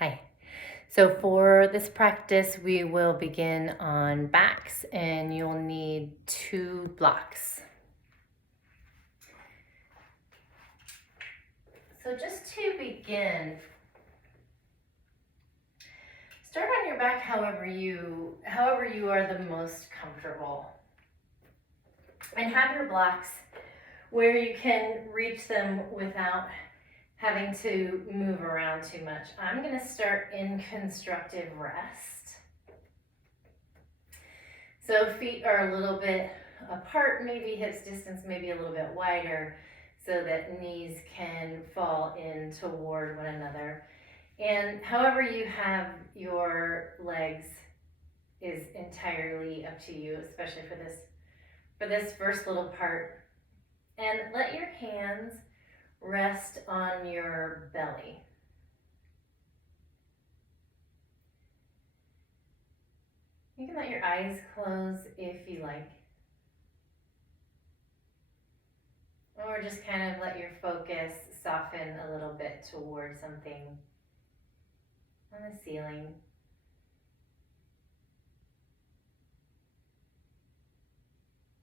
Hi. So for this practice, we will begin on backs and you'll need 2 blocks. So just to begin, start on your back however you are the most comfortable. And have your blocks where you can reach them without having to move around too much. I'm going to start in constructive rest. So feet are a little bit apart, maybe hips distance maybe a little bit wider, so that knees can fall in toward one another. And however you have your legs is entirely up to you, especially for this first little part. And let your hands rest on your belly. You can let your eyes close if you like. Or just kind of let your focus soften a little bit toward something on the ceiling.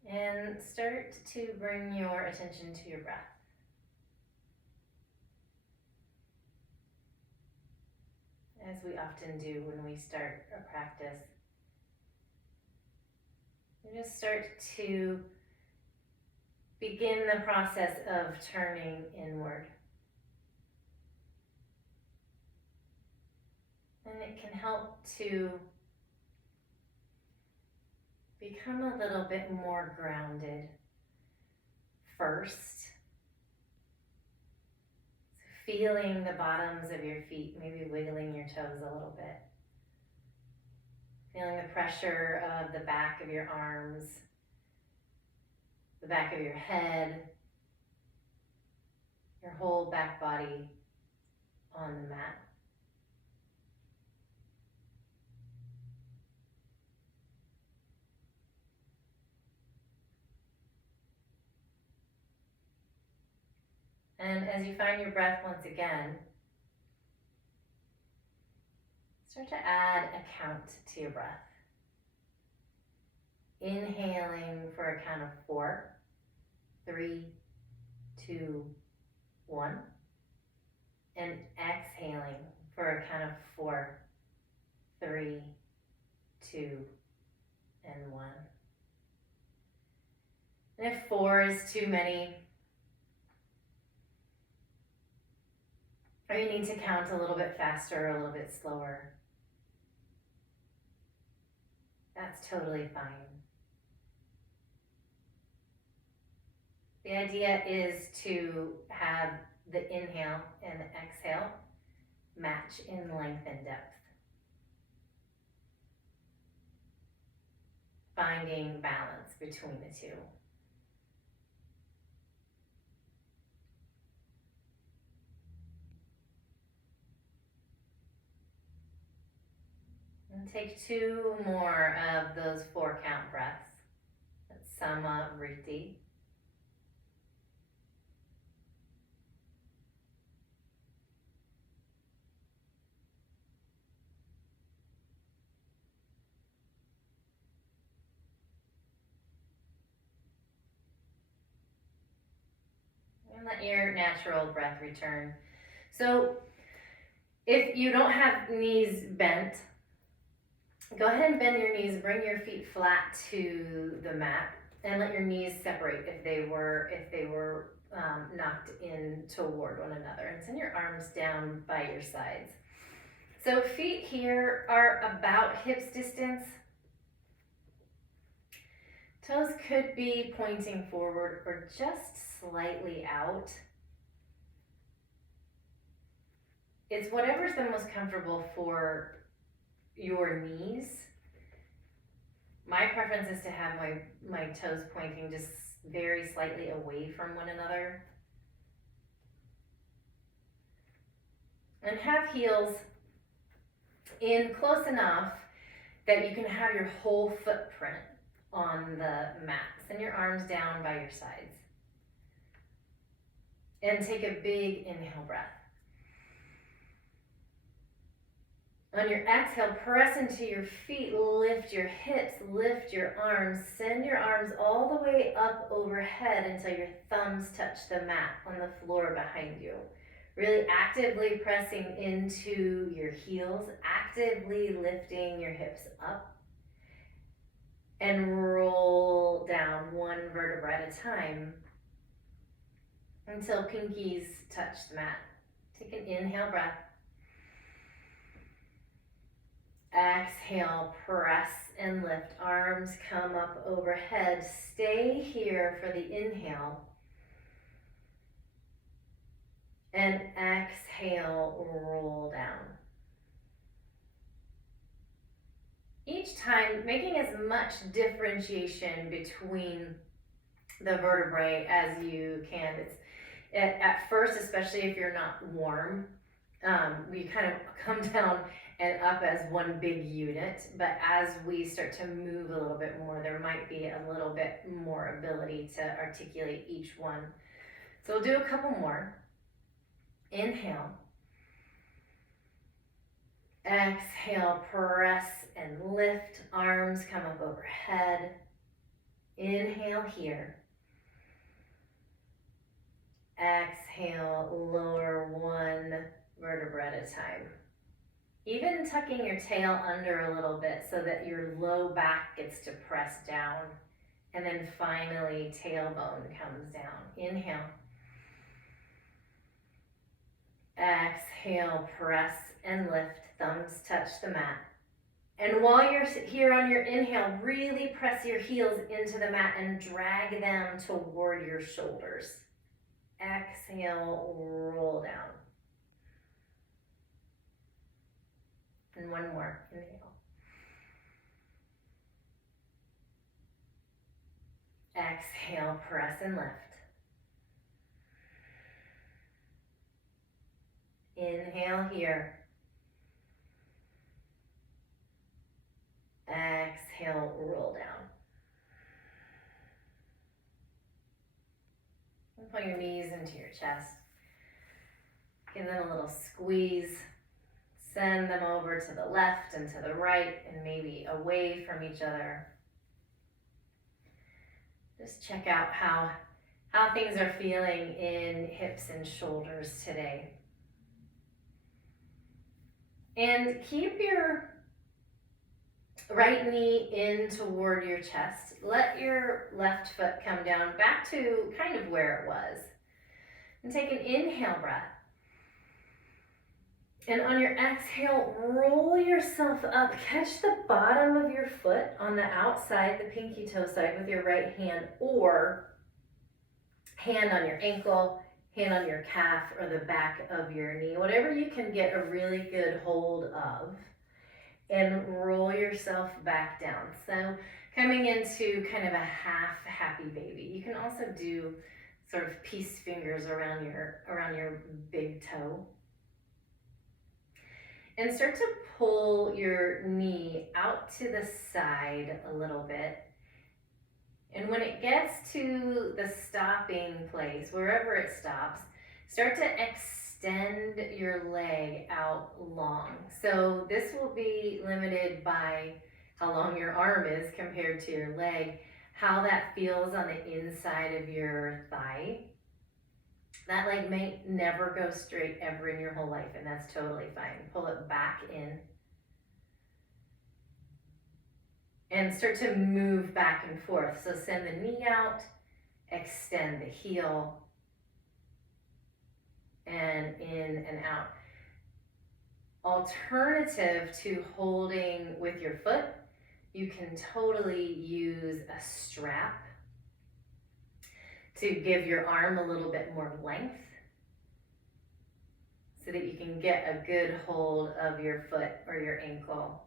And start to bring your attention to your breath. As we often do when we start a practice. And just start to begin the process of turning inward. And it can help to become a little bit more grounded first. So feeling the bottoms of your feet, maybe wiggling your toes a little bit. Feeling the pressure of the back of your arms, the back of your head, your whole back body on the mat. And as you find your breath once again, start to add a count to your breath. Inhaling for a count of 4, 3, 2, 1. And exhaling for a count of 4, 3, 2, and 1. And if 4 is too many, or you need to count a little bit faster or a little bit slower, that's totally fine. The idea is to have the inhale and the exhale match in length and depth. Finding balance between the two. And take 2 more of those 4 count breaths. That's Samavriti. And let your natural breath return. So if you don't have knees bent, go ahead and bend your knees, bring your feet flat to the mat, and let your knees separate if they were knocked in toward one another. And send your arms down by your sides. So feet here are about hips distance. Toes could be pointing forward or just slightly out. It's whatever's the most comfortable for your knees. My preference is to have my toes pointing just very slightly away from one another. And have heels in close enough that you can have your whole footprint on the mat. Send your arms down by your sides. And take a big inhale breath. On your exhale, press into your feet, lift your hips, lift your arms, send your arms all the way up overhead until your thumbs touch the mat on the floor behind you. Really actively pressing into your heels, actively lifting your hips up, and roll down one vertebra at a time until pinkies touch the mat. Take an inhale breath. Exhale, press and lift. Arms come up overhead. Stay here for the inhale. And exhale, roll down. Each time, making as much differentiation between the vertebrae as you can. It's at first, especially if you're not warm, we kind of come down and up as one big unit, but as we start to move a little bit more, there might be a little bit more ability to articulate each one. So we'll do a couple more. Inhale. Exhale, press and lift. Arms come up overhead. Inhale here. Exhale, lower one vertebra at a time. Even tucking your tail under a little bit so that your low back gets to press down. And then finally, tailbone comes down. Inhale. Exhale, press and lift. Thumbs touch the mat. And while you're here on your inhale, really press your heels into the mat and drag them toward your shoulders. Exhale, roll down. And one more, inhale. Exhale, press and lift. Inhale here. Exhale, roll down. And put your knees into your chest. Give them a little squeeze. Send them over to the left and to the right and maybe away from each other. Just check out how things are feeling in hips and shoulders today. And keep your right knee in toward your chest. Let your left foot come down back to kind of where it was. And take an inhale breath. And on your exhale, roll yourself up. Catch the bottom of your foot on the outside, the pinky toe side with your right hand, or hand on your ankle, hand on your calf, or the back of your knee. Whatever you can get a really good hold of. And roll yourself back down. So coming into kind of a half happy baby. You can also do sort of peace fingers around your big toe. And start to pull your knee out to the side a little bit. And when it gets to the stopping place, wherever it stops, start to extend your leg out long. So this will be limited by how long your arm is compared to your leg, how that feels on the inside of your thigh. That leg may never go straight ever in your whole life, and that's totally fine. Pull it back in. And start to move back and forth. So send the knee out, extend the heel, and in and out. Alternative to holding with your foot, you can totally use a strap to give your arm a little bit more length so that you can get a good hold of your foot or your ankle.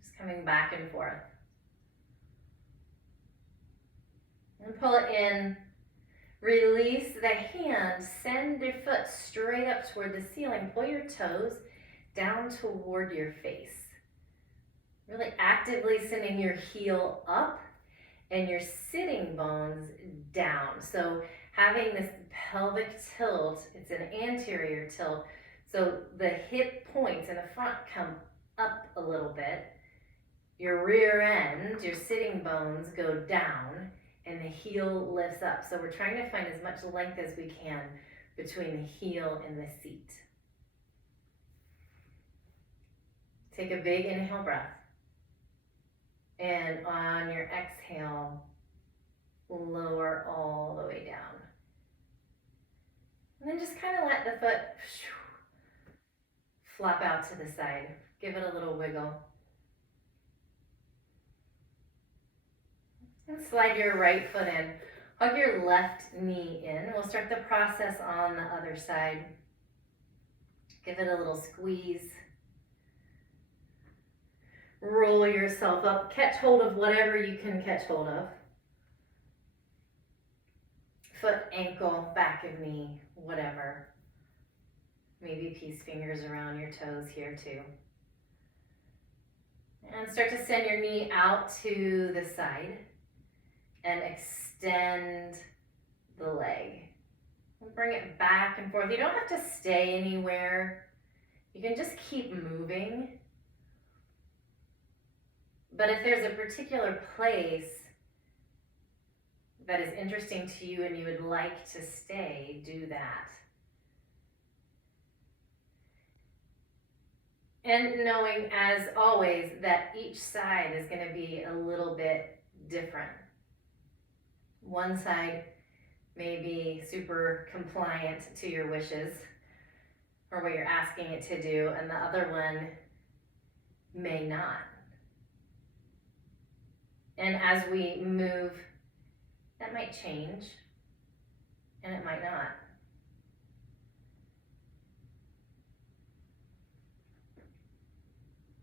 Just coming back and forth. And pull it in. Release the hand. Send your foot straight up toward the ceiling. Pull your toes down toward your face. Really actively sending your heel up and your sitting bones down. So having this pelvic tilt, it's an anterior tilt, so the hip points in the front come up a little bit. Your rear end, your sitting bones go down, and the heel lifts up. So we're trying to find as much length as we can between the heel and the seat. Take a big inhale breath. And on your exhale, lower all the way down. And then just kind of let the foot flop out to the side. Give it a little wiggle. And slide your right foot in. Hug your left knee in. We'll start the process on the other side. Give it a little squeeze. Roll yourself up. Catch hold of whatever you can catch hold of. Foot, ankle, back of knee, whatever. Maybe peace fingers around your toes here too. And start to send your knee out to the side and extend the leg. And bring it back and forth. You don't have to stay anywhere. You can just keep moving. But if there's a particular place that is interesting to you and you would like to stay, do that. And knowing, as always, that each side is going to be a little bit different. One side may be super compliant to your wishes or what you're asking it to do, and the other one may not. And as we move, that might change, and it might not.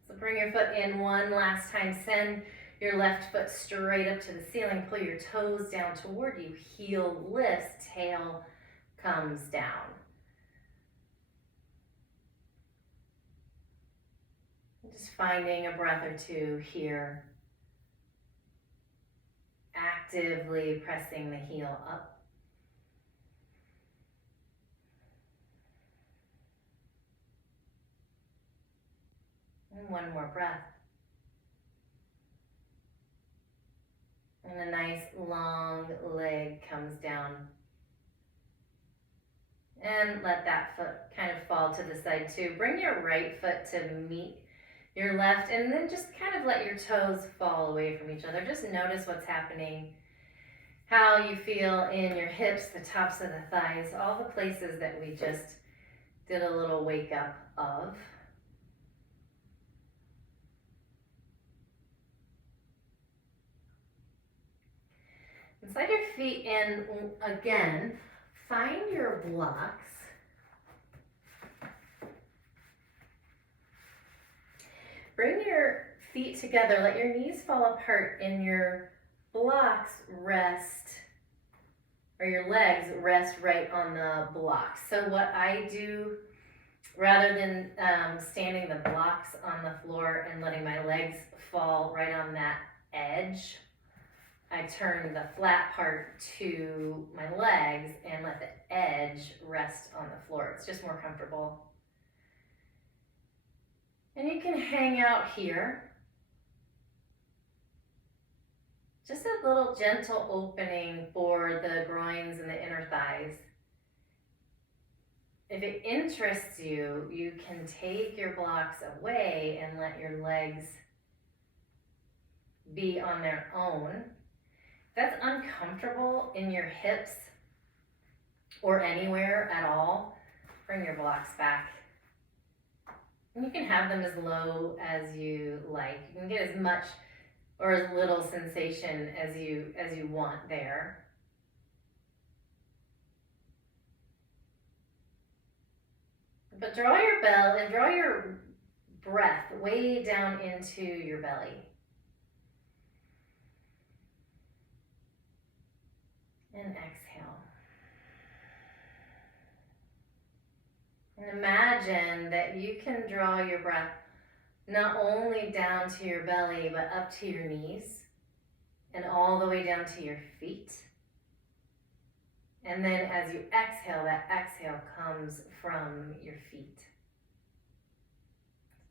So bring your foot in one last time. Send your left foot straight up to the ceiling. Pull your toes down toward you. Heel lifts, tail comes down. Just finding a breath or two here. Actively pressing the heel up. And one more breath. And a nice long leg comes down. And let that foot kind of fall to the side too. Bring your right foot to meet your left, and then just kind of let your toes fall away from each other. Just notice what's happening, how you feel in your hips, the tops of the thighs, all the places that we just did a little wake up of. And slide your feet in again. Find your blocks. Bring your feet together. Let your knees fall apart and your blocks rest, or your legs rest right on the blocks. So what I do, rather than standing the blocks on the floor and letting my legs fall right on that edge, I turn the flat part to my legs and let the edge rest on the floor. It's just more comfortable. And you can hang out here. Just a little gentle opening for the groins and the inner thighs. If it interests you, you can take your blocks away and let your legs be on their own. If that's uncomfortable in your hips or anywhere at all, bring your blocks back. And you can have them as low as you like. You can get as much or as little sensation as you want there. But draw your belly and draw your breath way down into your belly. And exhale. And imagine that you can draw your breath not only down to your belly, but up to your knees and all the way down to your feet. And then as you exhale, that exhale comes from your feet.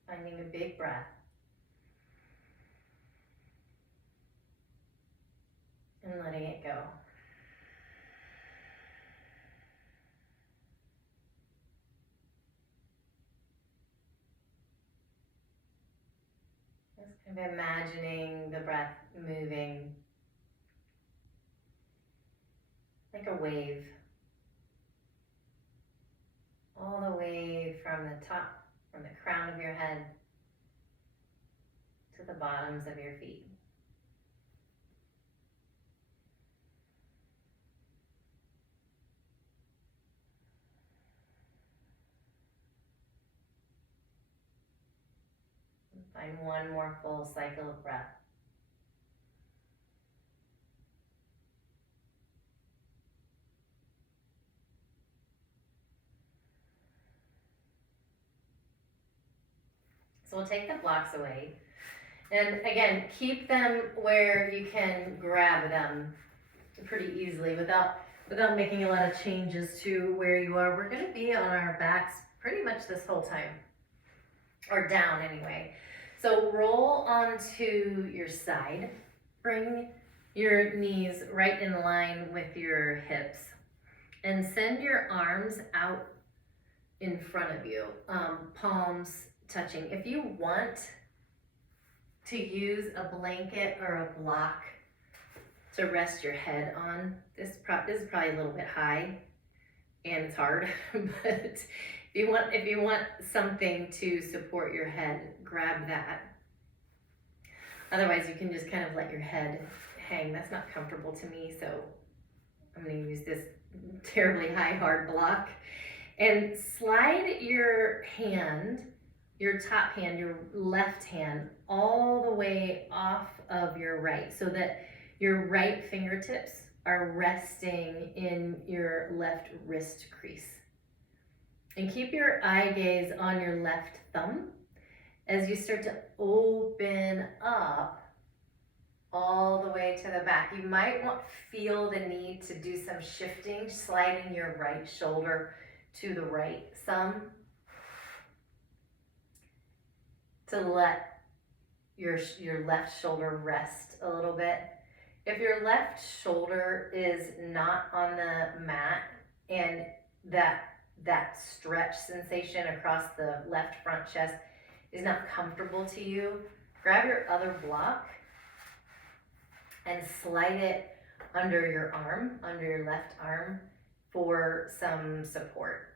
Finding a big breath. And letting it go. Just kind of imagining the breath moving like a wave, all the way from the top, from the crown of your head to the bottoms of your feet. Find one more full cycle of breath. So we'll take the blocks away. And again, keep them where you can grab them pretty easily without making a lot of changes to where you are. We're going to be on our backs pretty much this whole time, or down anyway. So roll onto your side. Bring your knees right in line with your hips and send your arms out in front of you, palms touching. If you want to use a blanket or a block to rest your head on, this is probably a little bit high and it's hard, but if you want something to support your head, grab that. Otherwise, you can just kind of let your head hang. That's not comfortable to me, so I'm going to use this terribly high, hard block. And slide your hand, your top hand, your left hand, all the way off of your right, so that your right fingertips are resting in your left wrist crease. And keep your eye gaze on your left thumb as you start to open up all the way to the back. You might feel the need to do some shifting, sliding your right shoulder to the right some to let your left shoulder rest a little bit. If your left shoulder is not on the mat and that stretch sensation across the left front chest is not comfortable to you, grab your other block and slide it under your arm, under your left arm, for some support.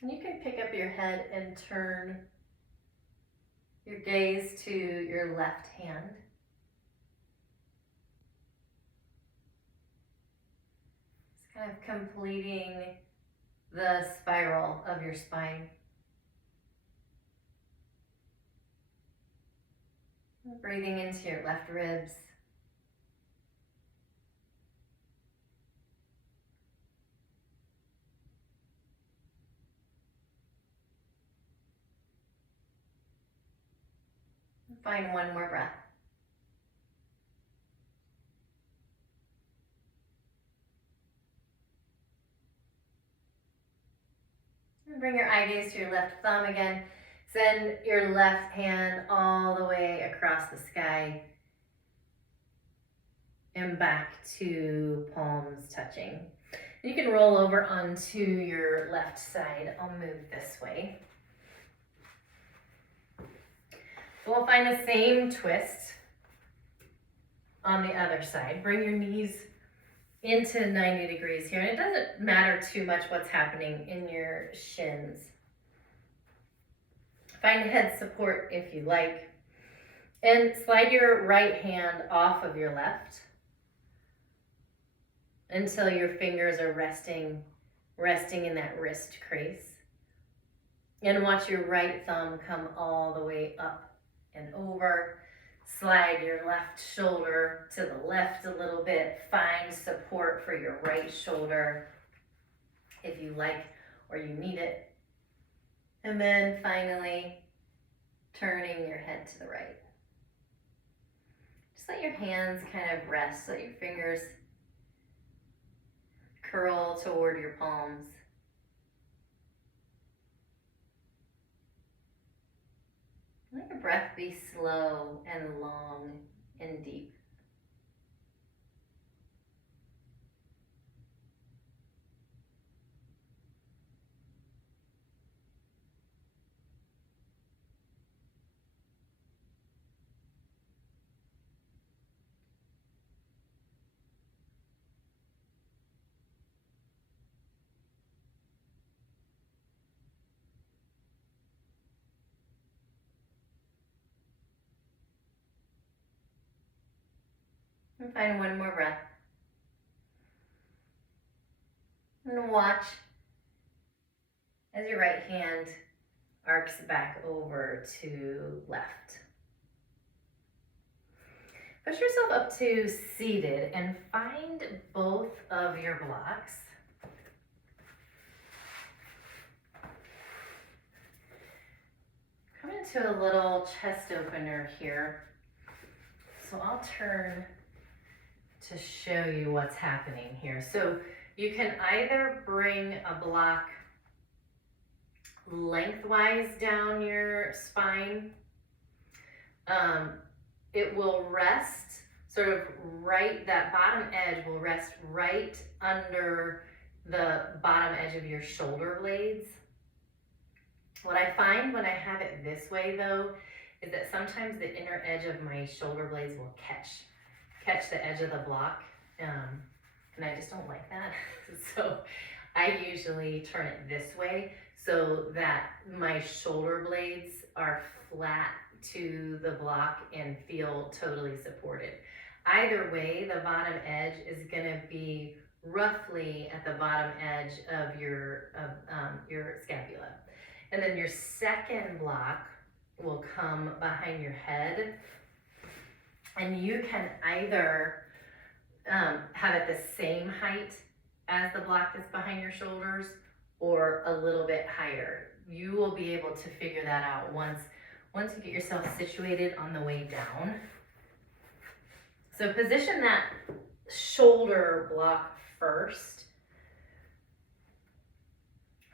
And you can pick up your head and turn your gaze to your left hand. It's kind of completing the spiral of your spine. Breathing into your left ribs. Find one more breath. And bring your eye gaze to your left thumb again. Send your left hand all the way across the sky and back to palms touching. You can roll over onto your left side. I'll move this way. We'll find the same twist on the other side. Bring your knees into 90 degrees here. And it doesn't matter too much what's happening in your shins. Find head support if you like. And slide your right hand off of your left until your fingers are resting in that wrist crease. And watch your right thumb come all the way up and over. Slide your left shoulder to the left a little bit. Find support for your right shoulder if you like or you need it. And then finally, turning your head to the right. Just let your hands kind of rest. Let your fingers curl toward your palms. Let your breath be slow and long and deep. And find one more breath. And watch as your right hand arcs back over to left. Push yourself up to seated and find both of your blocks. Come into a little chest opener here. So I'll turn to show you what's happening here. So you can either bring a block lengthwise down your spine. It will rest sort of right, that bottom edge will rest right under the bottom edge of your shoulder blades. What I find when I have it this way though, is that sometimes the inner edge of my shoulder blades will catch the edge of the block. And I just don't like that. So I usually turn it this way so that my shoulder blades are flat to the block and feel totally supported. Either way, the bottom edge is gonna be roughly at the bottom edge of your scapula. And then your second block will come behind your head, and you can either have it the same height as the block that's behind your shoulders or a little bit higher. You will be able to figure that out once you get yourself situated on the way down. So position that shoulder block first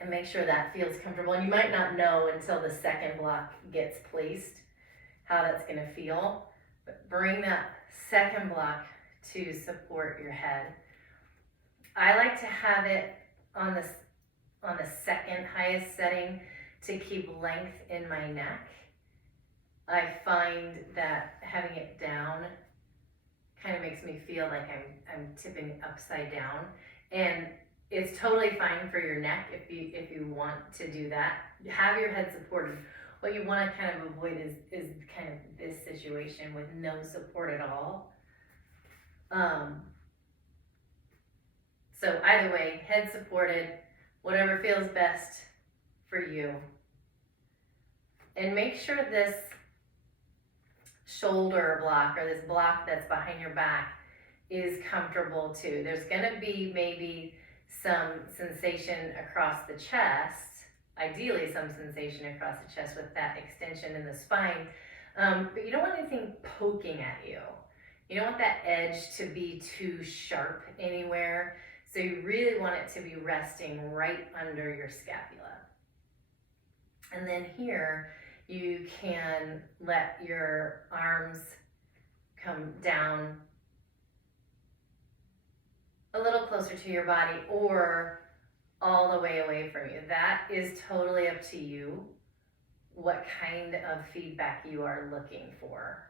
and make sure that feels comfortable. And you might not know until the second block gets placed how that's gonna feel, but bring that second block to support your head. I like to have it on the second highest setting to keep length in my neck. I find that having it down kind of makes me feel like I'm tipping upside down, and it's totally fine for your neck if you want to do that. Have your head supported. What you want to kind of avoid is kind of this situation with no support at all. So either way, head supported, whatever feels best for you. And make sure this shoulder block or this block that's behind your back is comfortable too. There's gonna be maybe some sensation across the chest, ideally some sensation across the chest with that extension in the spine, but you don't want anything poking at you. You don't want that edge to be too sharp anywhere, so you really want it to be resting right under your scapula. And then here, you can let your arms come down a little closer to your body or all the way away from you. That is totally up to you, what kind of feedback you are looking for.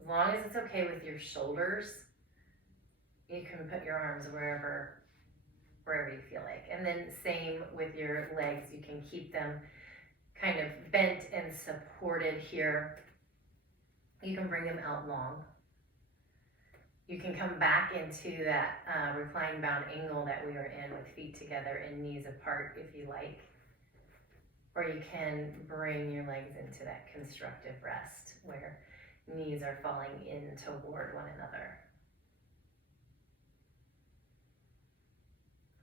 As long as it's okay with your shoulders, you can put your arms wherever you feel like. And then same with your legs, you can keep them kind of bent and supported here. You can bring them out long. You can come back into that reclined bound angle that we were in with feet together and knees apart if you like. Or you can bring your legs into that constructive rest where knees are falling in toward one another.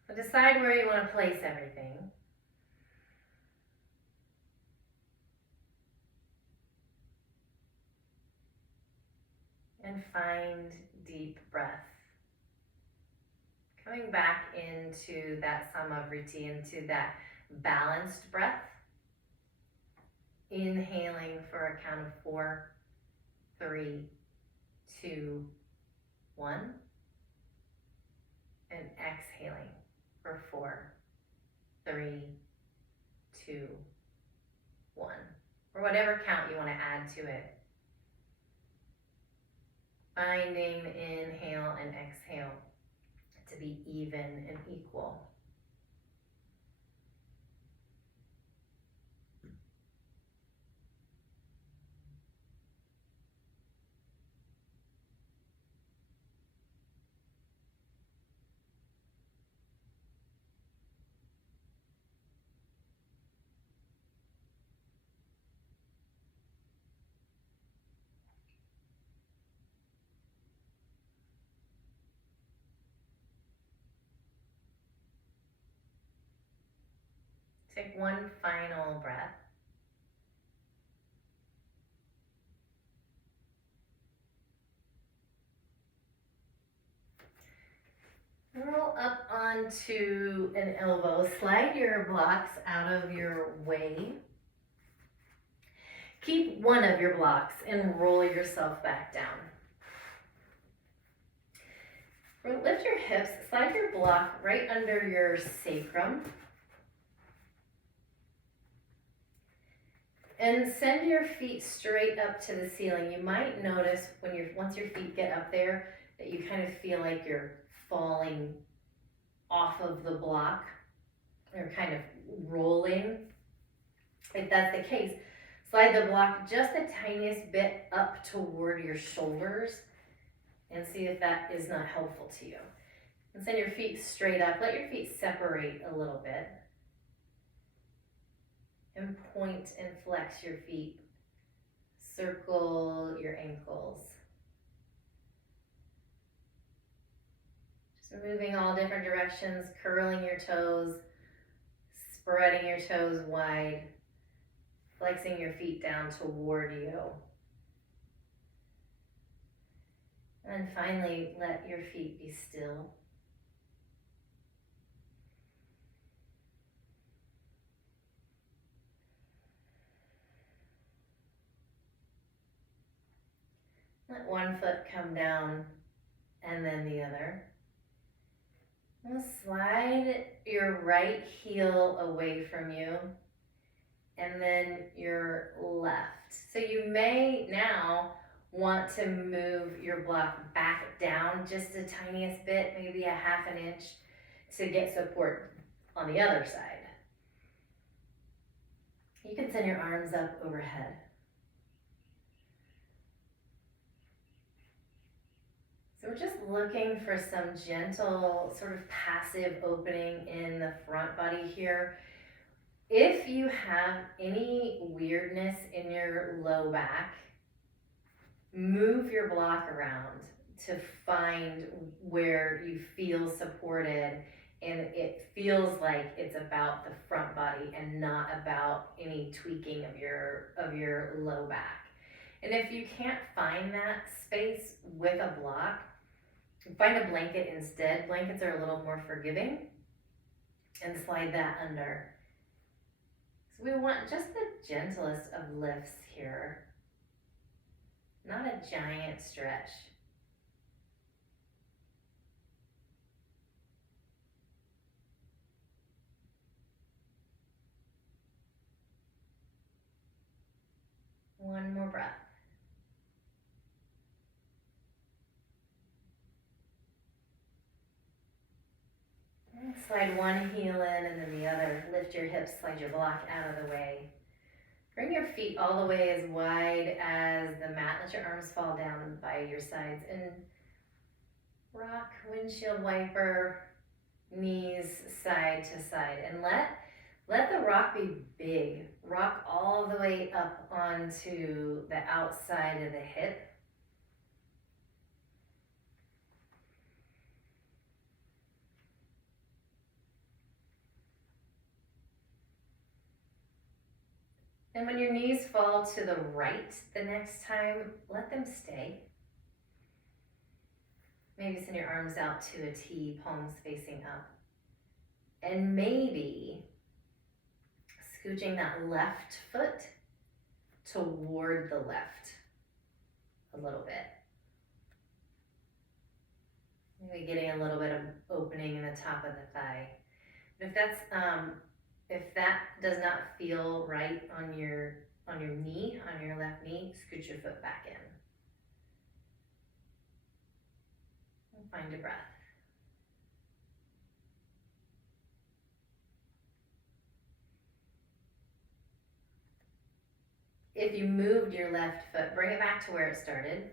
So decide where you want to place everything. And find deep breath. Coming back into that Samavriti, into that balanced breath. Inhaling for a count of 4, 3, 2, 1. And exhaling for 4, 3, 2, 1. Or whatever count you want to add to it. Finding the inhale and exhale to be even and equal. Take one final breath. Roll up onto an elbow. Slide your blocks out of your way. Keep one of your blocks and roll yourself back down. Lift your hips, slide your block right under your sacrum. And send your feet straight up to the ceiling. You might notice once your feet get up there that you kind of feel like you're falling off of the block. You're kind of rolling. If that's the case, slide the block just the tiniest bit up toward your shoulders and see if that is not helpful to you. And send your feet straight up. Let your feet separate a little bit. And point and flex your feet. Circle your ankles. Just moving all different directions, curling your toes, spreading your toes wide, flexing your feet down toward you. And finally, let your feet be still. Let one foot come down and then the other. Now slide your right heel away from you and then your left. So you may now want to move your block back down just the tiniest bit, maybe a half an inch, to get support on the other side. You can send your arms up overhead. So we're just looking for some gentle, sort of passive opening in the front body here. If you have any weirdness in your low back, move your block around to find where you feel supported and it feels like it's about the front body and not about any tweaking of your low back. And if you can't find that space with a block, find a blanket instead. Blankets are a little more forgiving. And slide that under. So we want just the gentlest of lifts here. Not a giant stretch. One more breath. And slide one heel in and then the other. Lift your hips, slide your block out of the way. Bring your feet all the way as wide as the mat. Let your arms fall down by your sides and rock windshield wiper, knees side to side. And let the rock be big. Rock all the way up onto the outside of the hip. And when your knees fall to the right the next time, let them stay. Maybe send your arms out to a T, palms facing up. And maybe scooching that left foot toward the left a little bit. Maybe getting a little bit of opening in the top of the thigh. But if that does not feel right on your knee, on your left knee, scoot your foot back in. And find a breath. If you moved your left foot, bring it back to where it started.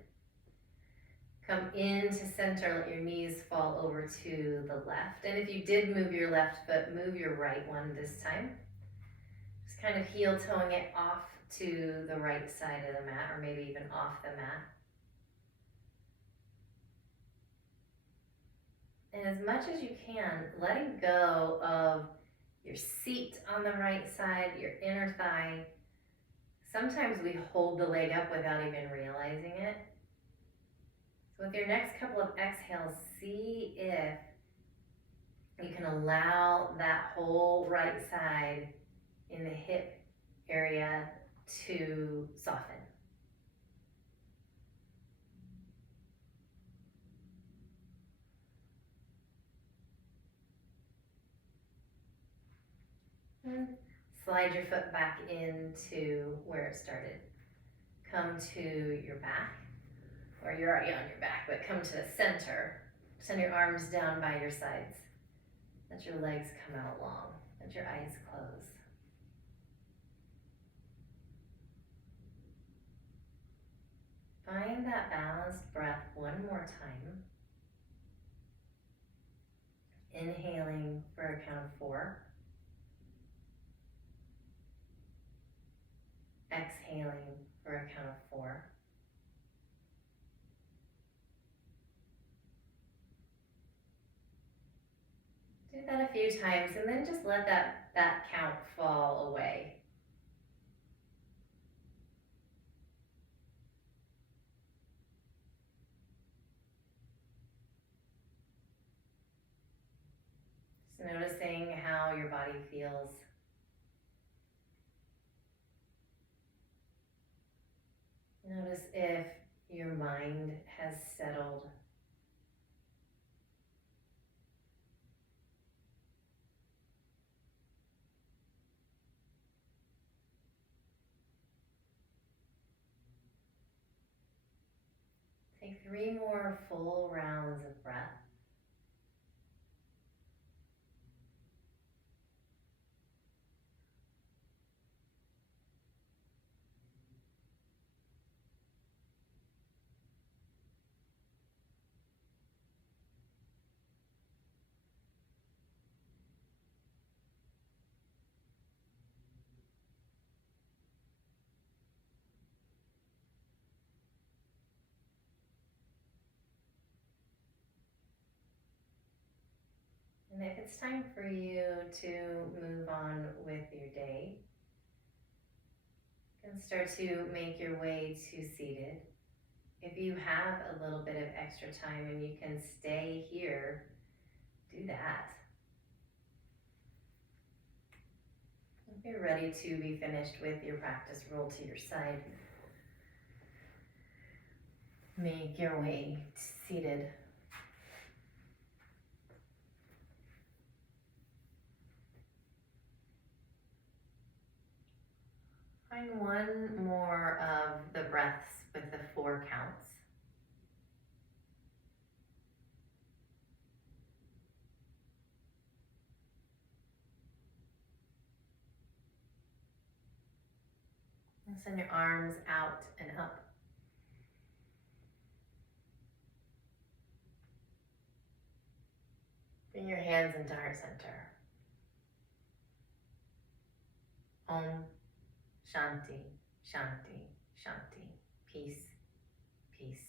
Come into center, let your knees fall over to the left. And if you did move your left foot, move your right one this time. Just kind of heel toeing it off to the right side of the mat, or maybe even off the mat. And as much as you can, letting go of your seat on the right side, your inner thigh. Sometimes we hold the leg up without even realizing it. So with your next couple of exhales, see if you can allow that whole right side in the hip area to soften. And slide your foot back into where it started. Come to your back, or you're already on your back, but come to the center. Send your arms down by your sides. Let your legs come out long. Let your eyes close. Find that balanced breath one more time. Inhaling for a count of 4. Exhaling for a count of 4. Do that a few times and then just let that count fall away. Just noticing how your body feels. Notice if your mind has settled. Take 3 more full rounds of breath. And if it's time for you to move on with your day, you can start to make your way to seated. If you have a little bit of extra time and you can stay here, do that. If you're ready to be finished with your practice, roll to your side. Make your way to seated. Find one more of the breaths with the 4 counts. And send your arms out and up. Bring your hands into heart center. Om Shanti, Shanti, Shanti. Peace, peace.